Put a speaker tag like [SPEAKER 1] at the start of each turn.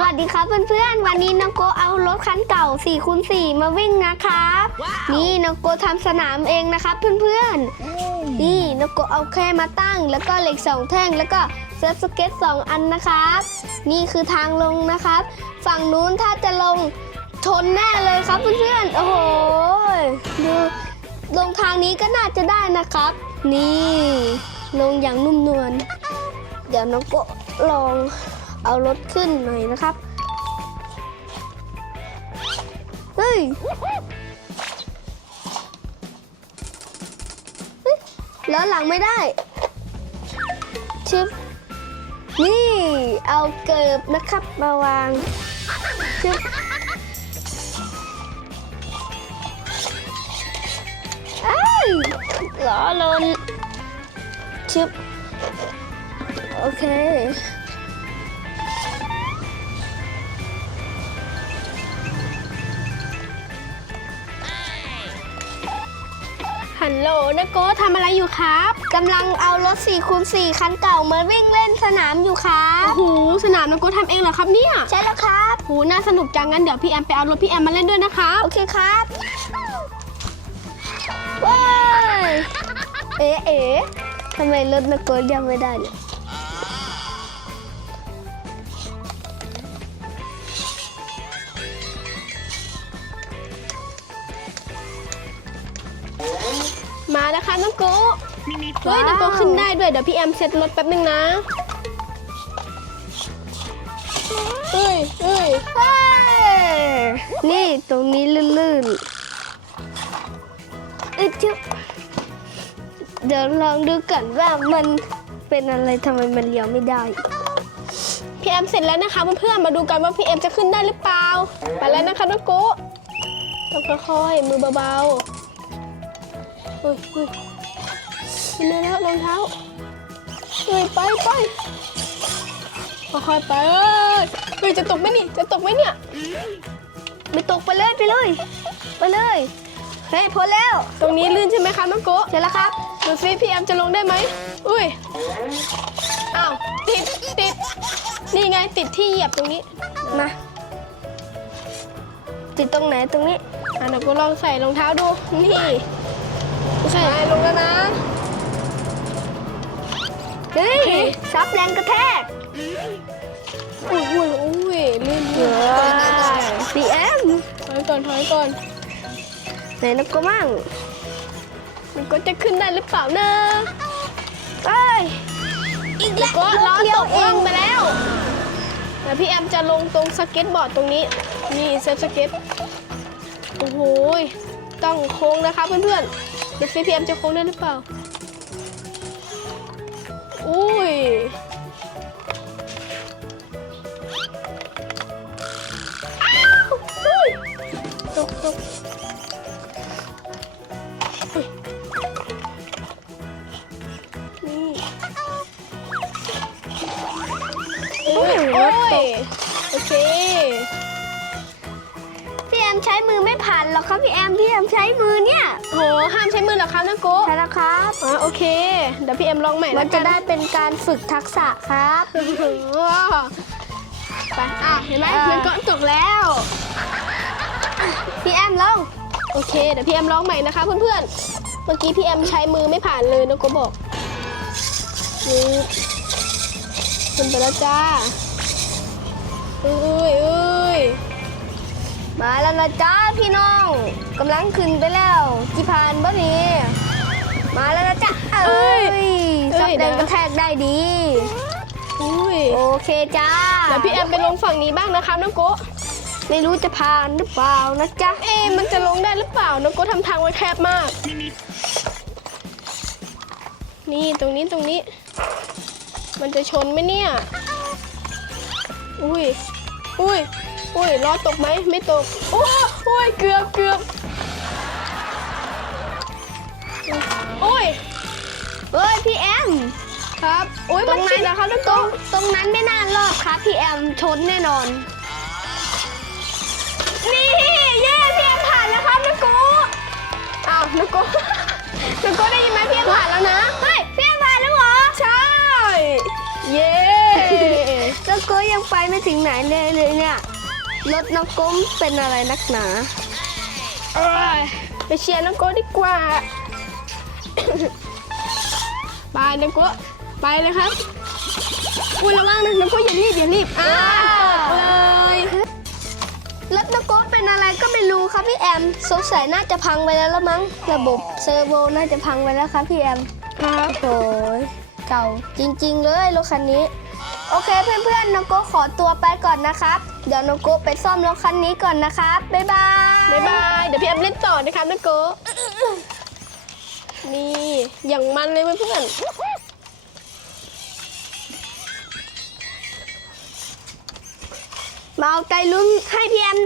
[SPEAKER 1] สวัสดีครับเพื่อนๆ วันนี้น้องโกเอารถคันเก่า4คูณ4มาวิ่งนะครับ นี่น้องโกทำสนามเองนะครับเพื่อนๆ นี่น้องโกเอาแค่มาตั้ง แล้วก็เหล็กสองแท่ง แล้วก็เซิร์ฟสเก็ตสองอันนะครับ นี่คือทางลงนะครับ ฝั่งนู้นถ้าจะลงชนแน่เลยครับเพื่อนๆ โอ้โห ดูลงทางนี้ก็น่าจะได้นะครับ นี่ ลงอย่างนุ่มนวล เดี๋ยวน้องโกลอง เอารถขึ้นหน่อยนะครับ เฮ้ยเฮ้ยล้อหลังไม่ได้ชึบนี่เอาเกิบนะครับมาวางชึบเอ้ยล้อลนชึบโอเค
[SPEAKER 2] ฮัลโหลนะโก้ทำอะไรอยู่ครับ
[SPEAKER 1] กำลังเอารถ4คูณ4คันเก่ามาวิ่งเล่นสนามอยู่ครับ
[SPEAKER 2] โอ้โหสนามนะโก้ทำเองเหรอครับเนี่ย
[SPEAKER 1] ใช่แล้วครับ
[SPEAKER 2] โหน่าสนุกจังงั้นเดี๋ยวพี่แอมไปเอารถพี่แอมมาเล่นด้วยนะครับ
[SPEAKER 1] โอเคครับว้ายเอ๋เอ๋ทำไมรถนักโกนยังไม่ได้เลย
[SPEAKER 2] ครับน้องโก้เฮ้ยน้องโก้ขึ้นได้ด้วย เดี๋ยวพี่แอมเซ็ตรถแป๊บนึงนะเอ้ยเอ้ย
[SPEAKER 1] เฮ้ยนี่ตรงนี้ลื่นๆเอ้ยจุ๊บเดี๋ยวลองดูก่อนว่ามันเป็นอะไรทำไมมันเลี้ยวไม่ได้
[SPEAKER 2] พี่แอมเสร็จแล้วนะคะเพื่อนๆมาดูกันว่าพี่แอมจะขึ้นได้หรือเปล่า ไปแล้วนะคะน้องโก้ต้องค่อยๆมือเบาๆ เฮ้ยเฮ้ยขึ้นได้แล้วรองเท้าเฮ้ยไปไปค่อยๆไปเอ้ยเฮ้ยจะตกไหมนี่จะตกไหมเนี่ย
[SPEAKER 1] ไม่ตกไปเลยไปเลย ไปเลยเฮ้ยพ้นแล้ว
[SPEAKER 2] ตรงนี้ลื่นใช่ไหมคะน้องโก้
[SPEAKER 1] เสร็จแล้วครับ
[SPEAKER 2] ดูซิพี่แอมจะลงได้ไหมอุ้ยอ้าวติดติดนี่ไงติดที่เหยียบตรงนี้
[SPEAKER 1] มาติดตรงไหนตรงนี้
[SPEAKER 2] อะเดี๋ยวกูลองใส่รองเท้าดูนี่ ใส่ลงแล้วนะ
[SPEAKER 1] เฮ้ย ซับแรงกระแทก
[SPEAKER 2] โอ้โหโอ้ยลื่น
[SPEAKER 1] เอ
[SPEAKER 2] ลื่น
[SPEAKER 1] อพีเอ็ม
[SPEAKER 2] ถอยก่อนถอยก่อน
[SPEAKER 1] ไหนนักก็มั่ง
[SPEAKER 2] มันก็จะขึ้นได้หรือเปล่านะ
[SPEAKER 1] เอ้ย อีกแล้ว
[SPEAKER 2] ก็ล้อ
[SPEAKER 1] เดี
[SPEAKER 2] ต
[SPEAKER 1] ยว
[SPEAKER 2] ก
[SPEAKER 1] เอ
[SPEAKER 2] ล
[SPEAKER 1] ง
[SPEAKER 2] งไปแล้วแต่พี่แอมจะลงตรงสเก็ตบอร์ดตรงนี้ นี่เซฟสเก็ต โอ้โหยต้องโค้งนะคะเพื่อนๆ เดี๋ยวซีพีเอ็มจะโค้งได้หรือเปล่า อุ้ยอ้าวอุ้ยตกตกอุ้ยนี่อุ้ยโอ้ยโอเค
[SPEAKER 1] พี่แอม ใช้มือไม่ผ่านหรอกครับพี่แอมพี่แอมใช้มือเนี่ย
[SPEAKER 2] โหห้ามใช้มือเหรอครับนะโก้
[SPEAKER 1] ใช่แล้วครับ
[SPEAKER 2] อ๋อโอเค เดี๋ยวพี่เอ็มลองใหม่
[SPEAKER 1] มั
[SPEAKER 2] แล้
[SPEAKER 1] น
[SPEAKER 2] ว
[SPEAKER 1] จะ
[SPEAKER 2] กัน
[SPEAKER 1] ได้เป็นการฝึกทักษะครับ
[SPEAKER 2] โอ้โหไปอะเห็นไหม
[SPEAKER 1] เออ
[SPEAKER 2] มันก็ตกแล้ว
[SPEAKER 1] พี่แอมลอง
[SPEAKER 2] โอเคเดี๋ยวพี่แอมลองใหม่นะคะเพื่อนๆเมื่อกี้พี่แอมใช้มือไม่ผ่านเลยนะโก็บอกนี่ขึ้นไปแล้วจ้าเอ้ยเอ้ย
[SPEAKER 1] มาแล้วนะจ้าพี่น้องกำลังขึ้นไปแล้วจีพานบ่นี่มาแล้วนะจ้าเอ้ยซับแรงกระแทกได้ดี
[SPEAKER 2] อุ้ย
[SPEAKER 1] โอเคจ้า
[SPEAKER 2] เดี๋ยวพี่แอมไปลงฝั่งนี้บ้างนะคะน้องโกะ
[SPEAKER 1] ไม่รู้จะผ่านหรือเปล่านะจ๊ะ
[SPEAKER 2] เอ๊ะมันจะลงได้หรือเปล่าน้องโกะทำทางไว้แคบมาก นี่ตรงนี้ตรงนี้ มันจะชนไหมเนี่ย อุ้ยอุ้ย อุ้ยล้อตกไหมไม่ตกโอ้โอ้ยเกือบเกือบโอ้ย
[SPEAKER 1] เอ้ยพี่แอม
[SPEAKER 2] ครับโอ้ย
[SPEAKER 1] ตร
[SPEAKER 2] มัน
[SPEAKER 1] ง
[SPEAKER 2] ติ
[SPEAKER 1] นั้
[SPEAKER 2] ด
[SPEAKER 1] น
[SPEAKER 2] นะครับน้อง
[SPEAKER 1] ตร
[SPEAKER 2] โกะ
[SPEAKER 1] งตรงนั้นไม่น่ารอดครับพี่แอมชนแน่นอน
[SPEAKER 2] นี่เย้พี่แอมผ่านแล้วครับน้องโกะอ้าวน้องโกะน้องโกะได้ยินไหมพี่แอมผ่านแล้วนะ
[SPEAKER 1] เฮ้ยพี่แอมผ่านแล้วเหรอ
[SPEAKER 2] ใช่เย้
[SPEAKER 1] แล้วก็ยังยังไปไม่ถึงไหนเลยเลยเนี่ย รถน้องโก้เป็นอะไรนักหนา
[SPEAKER 2] เอ้ยไปเชียร์น้องโก้ดีกว่า ไปน้องโก้ไปเลยครับอุ้ยระวังนะน้องโก้อย่ารีบอย่ารีบอ้าวเลย
[SPEAKER 1] รถน้องโก้เป็นอะไรก็ไม่รู้ครับพี่แอมสงสัยน่าจะพังไปแล้วละมั้งระบบเซอร์โวน่าจะพังไปแล้วครับพี่แอม
[SPEAKER 2] ครับ
[SPEAKER 1] โอ้ยเก่าจริง ๆ เลยรถคันนี้ โอเคเพื่อนๆน้องโก้ขอตัวไปก่อนนะครับ เดี๋ยวน้องโก้ไปซ่อมรถคันนี้ก่อนนะครับบ๊ายบาย
[SPEAKER 2] บ๊ายบาย เดี๋ยวพี่แอมเล่นต่อนะครับน้องโก้นี่อย่างมันเลยเพื่อน
[SPEAKER 1] มาเอาใจลุ้นให้พี่แอม